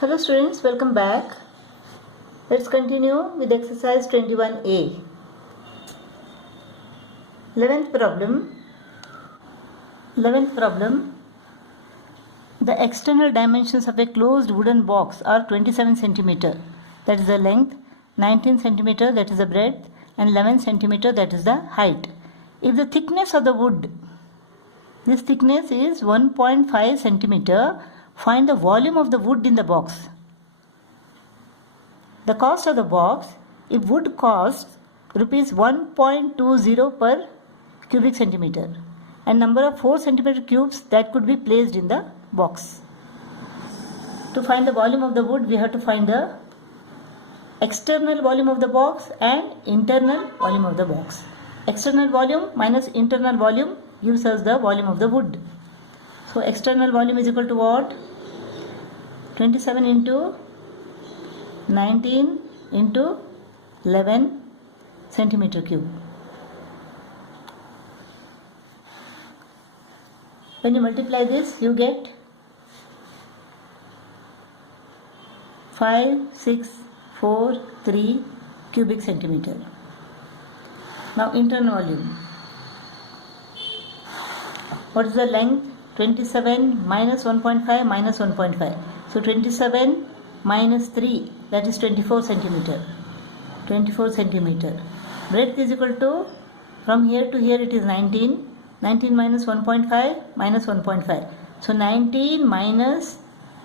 Hello students, welcome back. Let's continue with exercise 21A. 11th problem. The external dimensions of a closed wooden box are 27 centimeter, that is the length, 19 centimeter, that is the breadth, and 11 centimeter, that is the height. If the thickness of the wood, this thickness is 1.5 centimeter, find the volume of the wood in the box. The cost of the box, if wood costs rupees 1.20 per cubic centimeter, and number of 4 centimeter cubes that could be placed in the box. To find the volume of the wood, we have to find the external volume of the box and internal volume of the box. External volume minus internal volume gives us the volume of the wood. So external volume is equal to what? 27 into 19 into 11 centimeter cube. When you multiply this, you get 5643 cubic centimeter. Now internal volume. What is the length? 27 minus 1.5 minus 1.5. So 27 minus 3, that is 24 centimeter. 24 centimeter. Breadth is equal to, from here to here it is 19. 19 minus 1.5 minus 1.5. So 19 minus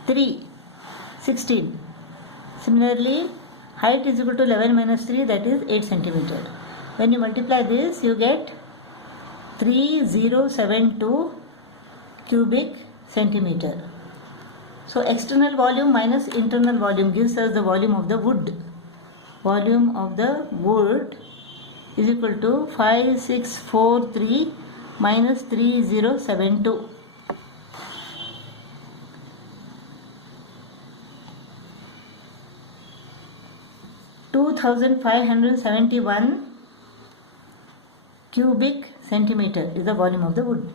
3, 16. Similarly, height is equal to 11 minus 3, that is 8 centimeter. When you multiply this, you get 3072 cubic centimeter. So external volume minus internal volume gives us the volume of the wood. Volume of the wood is equal to 5643 minus 3072. (2571) cubic centimeter is the volume of the wood.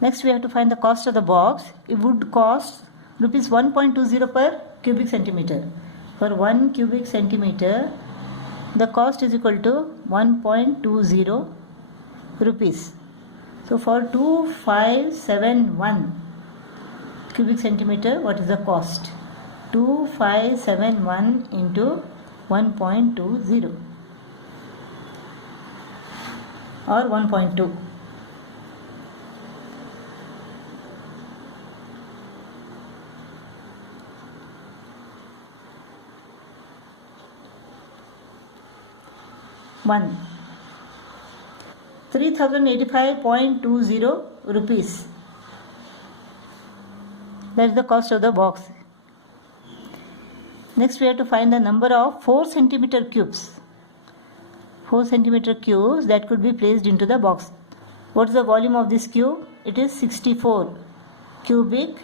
Next we have to find the cost of the box. If wood costs rupees 1.20 per cubic centimeter. For 1 cubic centimeter, the cost is equal to 1.20 rupees. So for 2571 cubic centimeter, what is the cost? 2571 into 1.20 or 1.2. One 3085.20 rupees. That is the cost of the box. Next we have to find the number of 4 centimeter cubes. 4 centimeter cubes that could be placed into the box. What is the volume of this cube? It is 64 cubic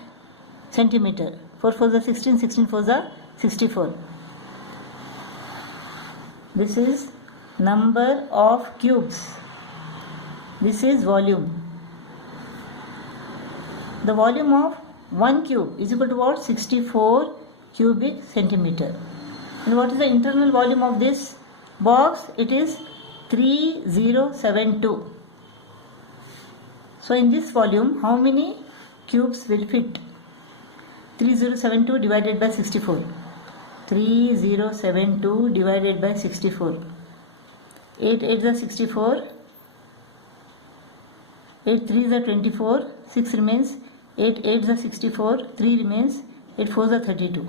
centimeter. 4 4s are 16, 16 4s are 64. This is number of cubes. This is volume. The volume of 1 cube is equal to what? 64 cubic centimeter. And what is the internal volume of this box? It is 3072. So in this volume, how many cubes will fit? 3072 divided by 64. 3072 divided by 64. 8 8s are 64. 8 3s are 24. 6 remains. 8 8s are 64. 3 remains. 8 4s are 32.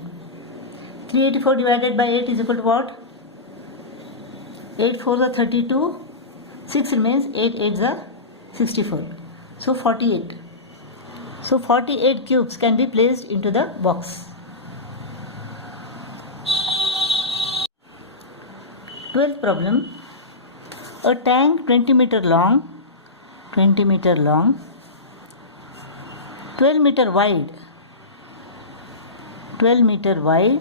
384 divided by 8 is equal to what? 8 4s are 32. 6 remains. 8 8s are 64. So 48. So 48 cubes can be placed into the box. 12th problem. A tank 20 meter long, 12 meter wide, 12 meter wide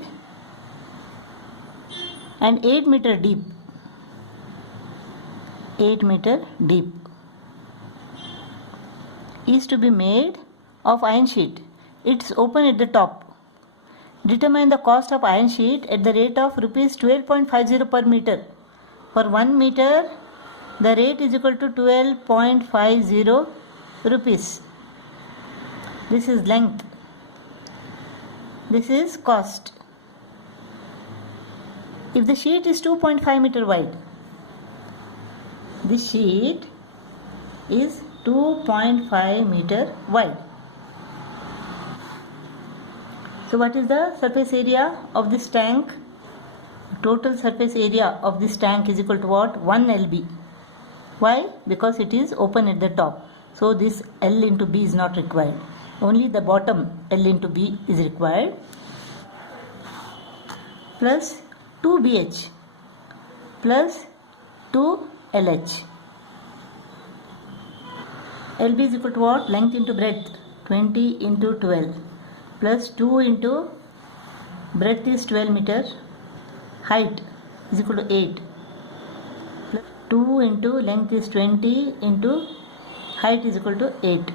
and 8 meter deep, 8 meter deep, is to be made of iron sheet it's open at the top. Determine the cost of iron sheet at the rate of rupees 12.50 per meter. For 1 meter, the rate is equal to 12.50 rupees. This is length. This is cost. If the sheet is 2.5 meter wide, this sheet is 2.5 meter wide. So what is the surface area of this tank? Total surface area of this tank is equal to what? 1 lb. Why? Because it is open at the top. So this L into B is not required. Only the bottom L into B is required. Plus 2 BH plus 2 LH. LB is equal to what? Length into breadth. 20 into 12 plus 2 into breadth is 12 meter. Height is equal to 8. Plus 2 into length is 20 into height is equal to 8.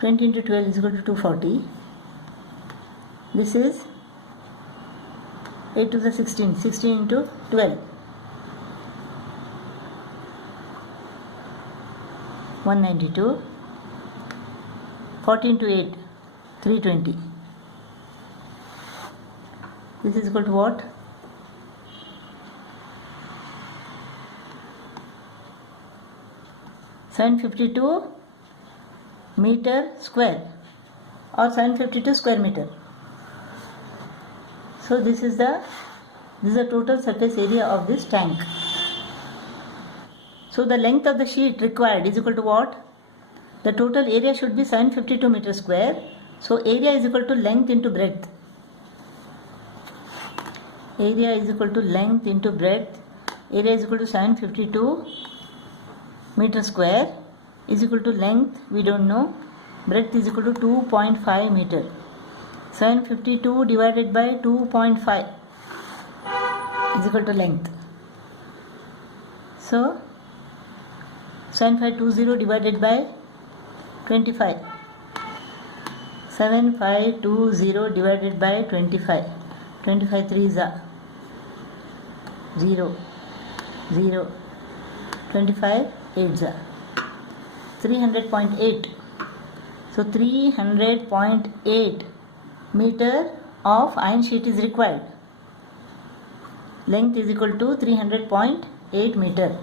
20 into 12 is equal to 240. This is 8 to the 16. 16 into 12. 192. 40 into 8. 320. This is equal to what? (752 meter square) or 752 square meter. So this is the total surface area of this tank. So the length of the sheet required is equal to what? The total area should be 752 meter square. So area is equal to length into breadth. Area is equal to length into breadth. Area is equal to 752 meter square is equal to length, we don't know. Breadth is equal to 2.5 meter. 752 divided by 2.5 is equal to length. So 7520 divided by 25. 7520 divided by 25. 25 3s are 0. 0. 25 8s are 300.8. So 300.8 meter of iron sheet is required. Length is equal to 300.8 meter.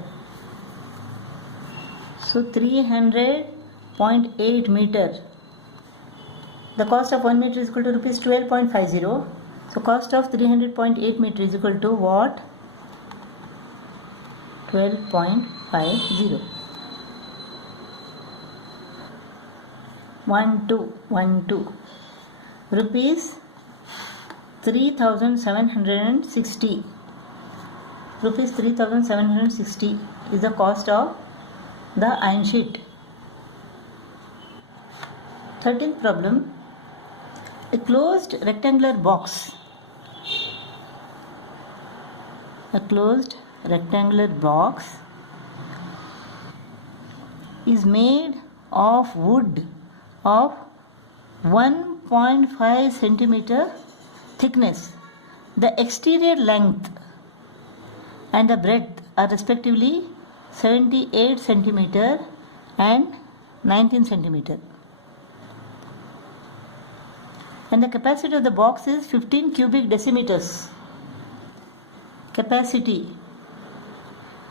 So 300.8 meter. The cost of 1 meter is equal to rupees 12.50. So cost of 300.8 meter is equal to what? 12.50. 1212 rupees 3760. Rupees 3760 is the cost of the iron sheet. 13th problem. A closed rectangular box. A closed rectangular box is made of wood of 1.5 centimeter thickness. The exterior length and the breadth are respectively 78 centimeter and 19 centimeter. And the capacity of the box is 15 cubic decimeters. Capacity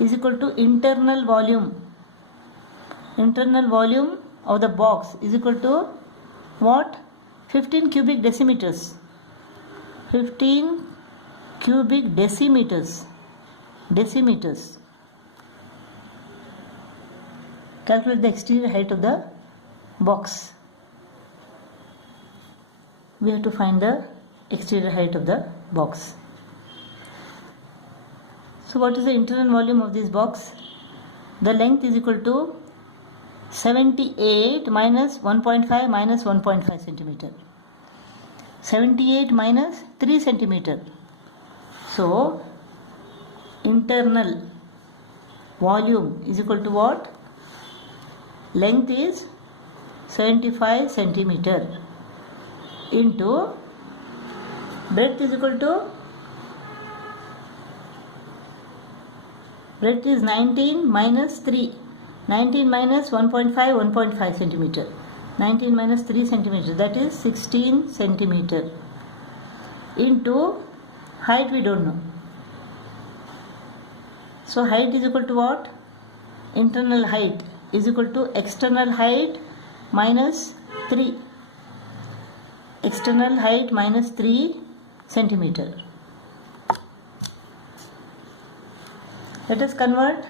is equal to internal volume. Internal volume of the box is equal to what? 15 cubic decimeters. 15 cubic decimeters. Decimeters. Calculate the exterior height of the box. We have to find the exterior height of the box. So what is the internal volume of this box? The length is equal to 78 minus 1.5 minus 1.5 centimeter. 78 minus 3 centimeter. So internal volume is equal to what? Length is 75 centimeter into breadth is equal to, breadth is 19 minus 3, 19 minus 1.5 centimeter, 19 minus 3 centimeter, that is 16 centimeter into height we don't know. So height is equal to what? Internal height is equal to external height minus 3. External height minus 3 centimeter. Let us convert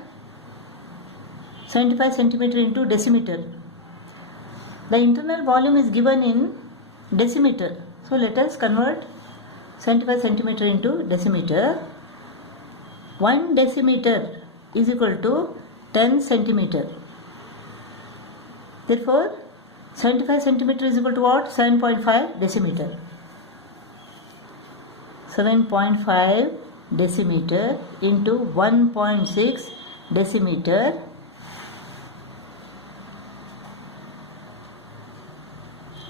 75 centimeter into decimeter. The internal volume is given in decimeter. So let us convert 75 centimeter into decimeter. 1 decimeter is equal to 10 centimeter. Therefore, 75 centimeter is equal to what? 7.5 decimeter. 7.5 decimeter into 1.6 decimeter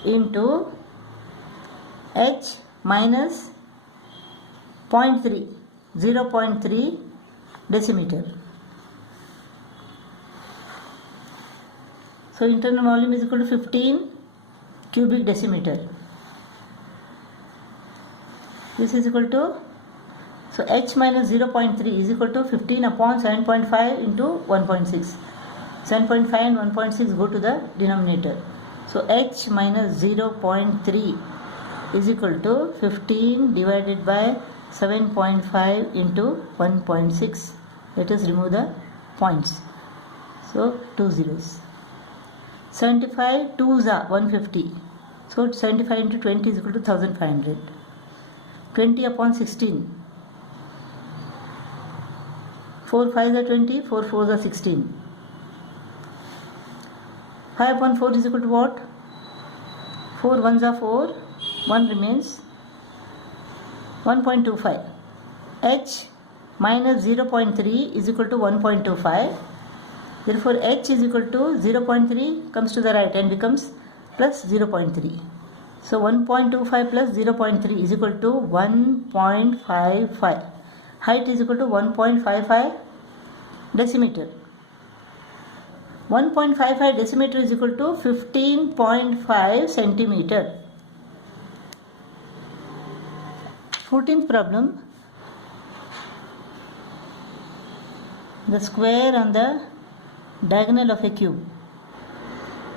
into h minus 0.3, 0.3 decimeter. So internal volume is equal to 15 cubic decimeter. This is equal to, so h minus 0.3 is equal to 15 upon 7.5 into 1.6. 7.5 and 1.6 go to the denominator. So h minus 0.3 is equal to 15 divided by 7.5 into 1.6. Let us remove the points. So 2 zeros. 75 2s are 150. So 75 into 20 is equal to 1500. 20 upon 16. 4 5s are 20, 4 4s are 16. 5 upon 4 is equal to what? 4 1s are 4, 1 remains, 1.25. h minus 0.3 is equal to 1.25. Therefore, h is equal to 0.3 comes to the right and becomes plus 0.3. So, 1.25 plus 0.3 is equal to 1.55. Height is equal to 1.55 decimeter. 1.55 decimeter is equal to 15.5 centimeter. 14th problem. The square on the diagonal of a cube.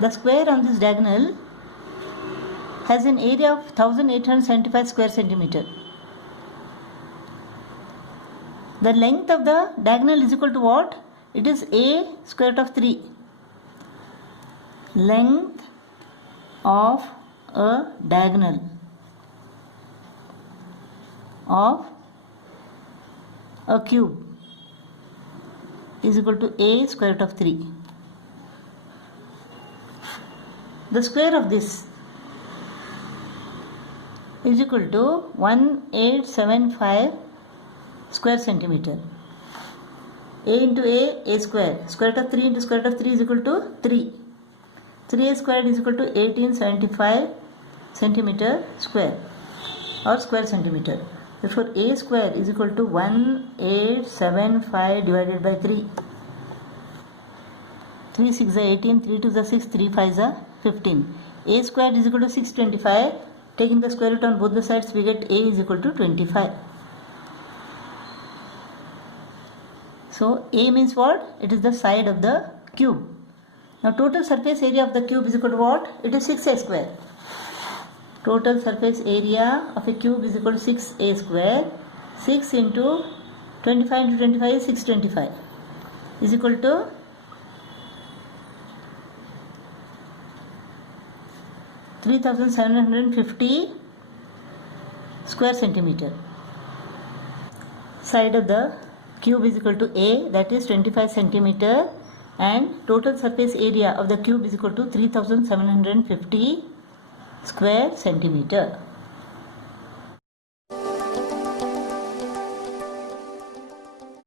The square on this diagonal has an area of 1875 square centimeter. The length of the diagonal is equal to what? It is a square root of 3. Length of a diagonal of a cube is equal to a square root of 3. The square of this is equal to 1875 square centimeter. A into a square. Square root of 3 into square root of 3 is equal to 3. 3a squared is equal to 1875 centimeter square or square centimeter. Therefore, a square is equal to 1875 divided by 3. 3 6 are 18, 3 2 are 6, 3 5 are 15. A squared is equal to 625. Taking the square root on both the sides, we get a is equal to 25. So, a means what? It is the side of the cube. Now, total surface area of the cube is equal to what? It is 6a square. Total surface area of a cube is equal to 6a square. 6 into 25 into 25 is 625 is equal to 3750 square centimeter. Side of the cube is equal to a, that is 25 centimeter, and total surface area of the cube is equal to 3750 square centimeter.